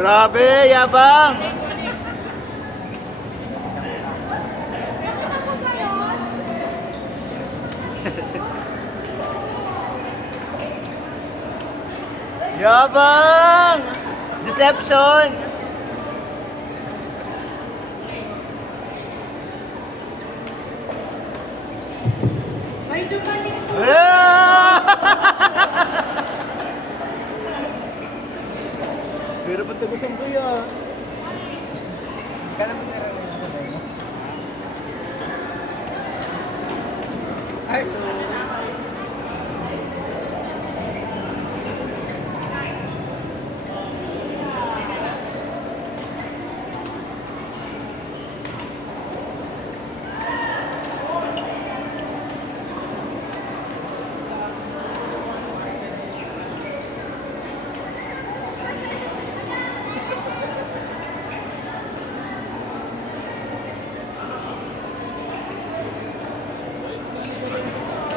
Grabe, yabang! Yabang! Deception! May dumating po. Pero ba't tagusan ko yan? Kaya mag-aaral mo sa mo. Ay,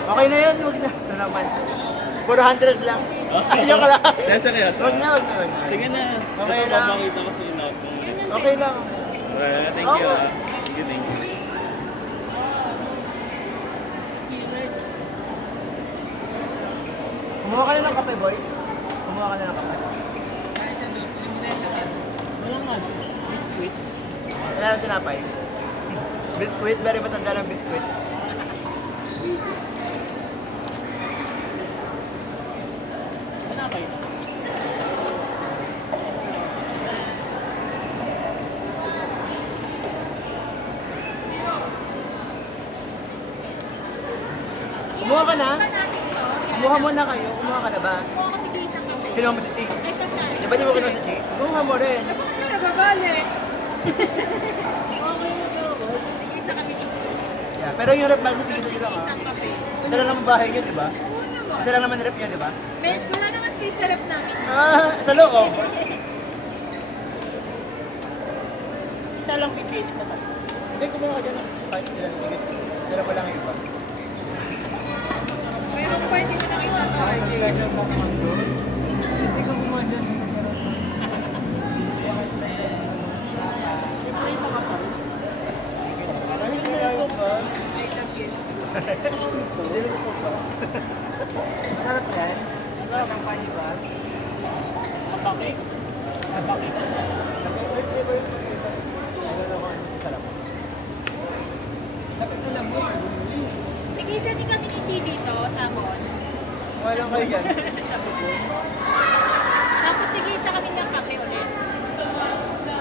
Okay na yan, huwag na. Ito naman. 400 lang. Ayaw ka lang. Seryoso? Huwag na, huwag na, huwag na. Sige na. Okay lang. Papakita ko sa inyo. Okay lang. Thank you. Okay. Thank you, thank you. Kumuha ka na ng kape, boy. Kumuha ka na ng kape. Wala nga. Biscuit. Kaya lang tinapay. Biscuit, very matanda ng biscuit. Tinapay. Kumuha ka na? Kumuha mo na kayo. Kumuha ka na ba? Kumuha ko tigisa kape. Kinuha mo si Tik. Ay, sandali. Di ba di mo kinuha si Tik? Kumuha mo rin. Nagagalit. Tigisa kami dito. Yeah, pero yung rep natin, tigisa nyo lang Isang ah. kape. Isa lang naman bahay nyo, di ba? Oo naman. Isa lang naman rep nyo, di ba? Wala naman space sa rep namin. Ah, sa loob. Isa lang pipili sa tayo. Hindi, kumuha ka dyan. Kahit sila, sige. Dala pa lang yung iba. Meron pa hindi ko nakita to, RJ. kaya mo kumando. Hindi ko kumando sa meron. Kahit sila yung ba? I love you. Hindi mo ko ba? Masarap yan. Masarap ang panibag. Kapake. Kapake. Nag-wait niya ba yung pagkita? Ano naman, sarap. Dapat na lang mo. Tigisa din kami ni Chi dito, Samon. Walang kayo yan. Tapos tigisa kami ng kape ulit.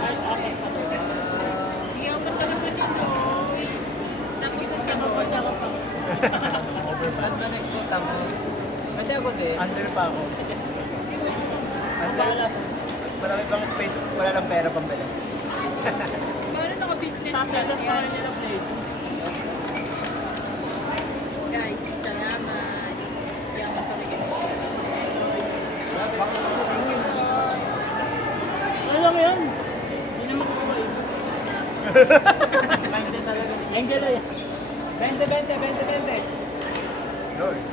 Ay, okay. Hindi ako ba't naman ito? Nakita sa bawat ako pa. Saan ba nagpunta mo? Kasi ako din. Under pa ako. Under. Marami pang space, wala lang pera pambili. Paano naka-business Tapos plan pa yan? rin nila plate. Guys, salamat. Yaman kami ganito. Ano lang yan? Hindi naman ko kumain. 20 talaga. Yan gala yan. 20. Yours.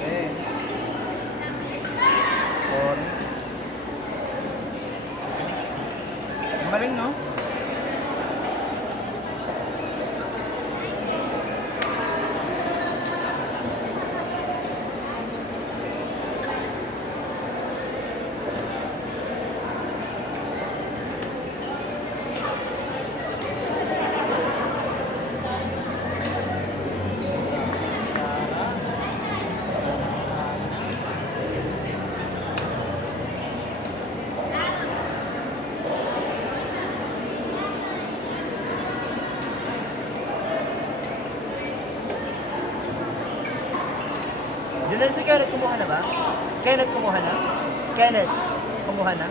Okay. Maling, no? Dilan si Kenneth, kumuha na ba? Kenneth, kumuha na? Kenneth, kumuha na?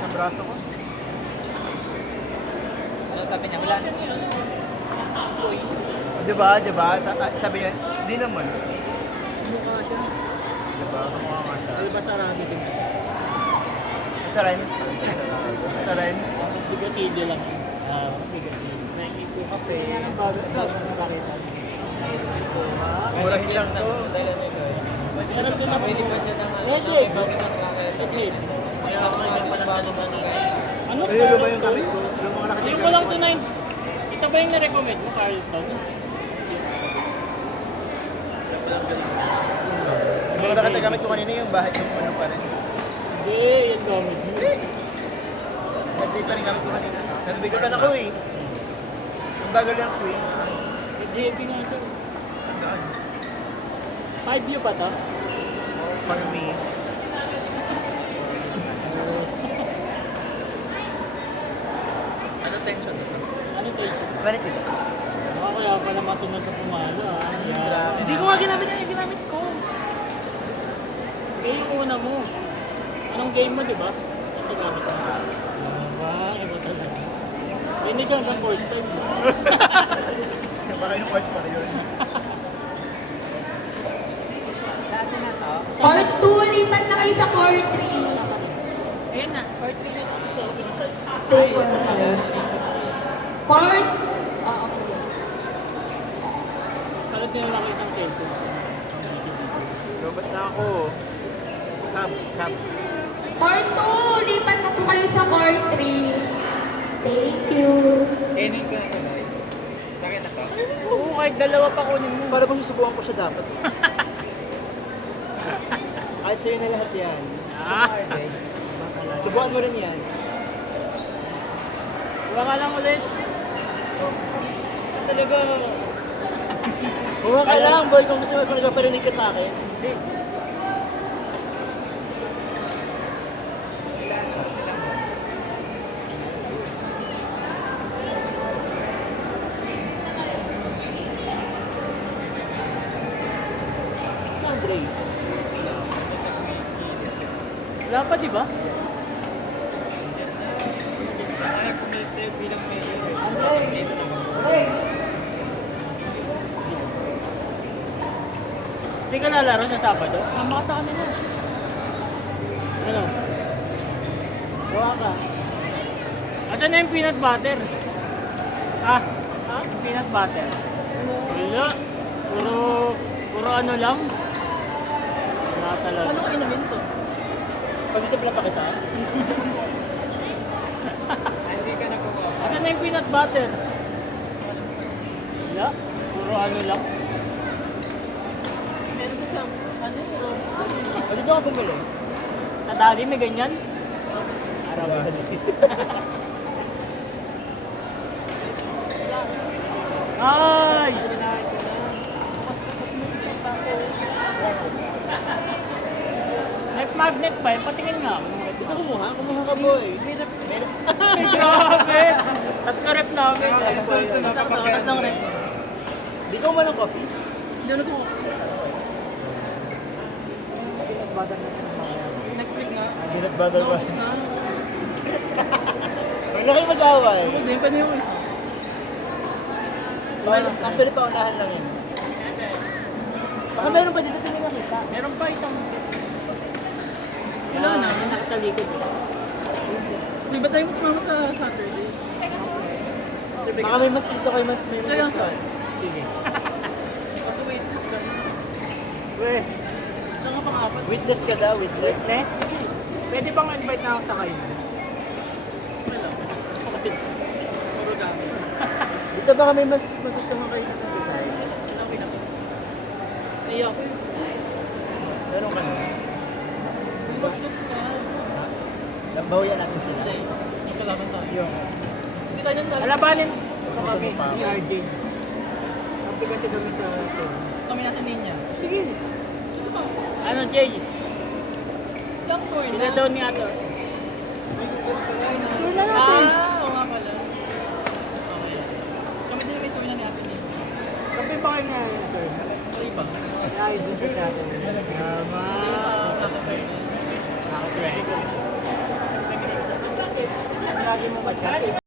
Ang braso ko. Ano sabi niya? Wala. Diba, diba? Sabi niya, di naman. Mukha siya. Diba? Kamukha nga siya. Alba sarado din. Ito rin. Ito rin. Bigatide lang. Bigatide. Nike po kape. Ang bago nakakita. Murahin lang to. Dahil ano ito eh. Meron din ako. Pwede pa siya ng Pwede. bago ng kakaya. Kaya ako yung panalo ba ng kaya. Ano Ayun, luma yung gamit ko. Yung mga nakatay Yung ko lang to 9. Ito ba yung na-recommend mo, Carlton? Yung mga nakatay gamit ko kanina yung bahay yung ano pares. Hindi, yan gamit mo. Nag-date pa rin gamit ko kanina. Nabigatan ako eh. Ang bagal lang swing. JP nga siya. 5 view ba to? For me. Ano tension ito? Ano to? 26. Kaya pala matunod sa pumalo ah. Hindi ko nga ginamit yan, yung ginamit ko. Eh, yung una mo. Anong game mo, di ba? Ito gamit mo. Iba talaga. Hindi ka hanggang fourth time. Para yung part pa rin yun. Dati na to. Part 2, lipat na kayo sa core 3. Ayun na, part 3 na ito. Take one kayo. Part, oo. Kalat nila lang isang cellphone. Robot na ako. Sub. Part 2, lipat na po kayo sa core 3. Thank you. Enin ko na ito na. Sa akin na to. Oo, kahit dalawa pa kunin mo. Para bang susubukan ko siya dapat. Kahit sa'yo na lahat yan. Subukan mo rin yan. Huwag ka lang ulit. Talaga. Huwag ka lang, boy, kung gusto mo kung nagpaparinig ka sa akin. Sandre. Wala pa, di ba? Kaya kumite bilang may Hey! Hindi ka lalaro sa Sabado? Makata ka nila. Ano? Huwag ka. Asan na yung peanut butter? Ah? Yung peanut butter? Wala. Puro ano lang. Wala talaga. Ano inumin to? Pagtitimpla pa kita. Hindi ka nagawa. Asan na yung peanut butter? Wala. Puro ano lang. Meron ko sa, ano yun? O dito ka bumili. Sa dali may ganyan? Araw. Ay! May magnet ba? Patingin nga. Dito kumuha ka boy. Ay, grabe! Tatlo rep namin. Napapakain. Tatlong rep. Di ka umalang coffee? Next week nga. Peanut butter ba? Na. Huwag na kayo mag-away. Hindi pa niyo isa. Actually, paunahan lang yun. Baka meron pa dito tingin nakita. Meron pa itong... Wala na. May nakatalikod. Di ba tayo mas mama sa Saturday? Baka may mas dito kayo mas may mas fun. Sige. Kasi waitlist ka. Weh, Saan ka pang-apat? Witness ka daw, witness. witness? Pwede bang invite na ako sa kayo? Wala. Puro gamit. Dito baka may mas magustuhan kayo dito ng design. Wala ko na. Naiyak ko yun. Meron ka na. Magsip ka. Bawian natin sila. Hindi. Magkalaban tayo. Hindi tayo nang Alabanin. Ito kami, Gusto mo pa? si RJ. Sabi kasi kami sa... kami natin niya. Sige. Ano, Jay? Saan ko yun? Sila daw ni Ato. Tuloy na natin. Oo nga pala. Okay. Kami din may tuwi na ni Ate Nina. Sabi ba kayo nga yun, sir? Sa iba. Ay, dun sa natin. Tama. Hindi sa Kaka-Fair. Nakaswerte. Lagi mo mag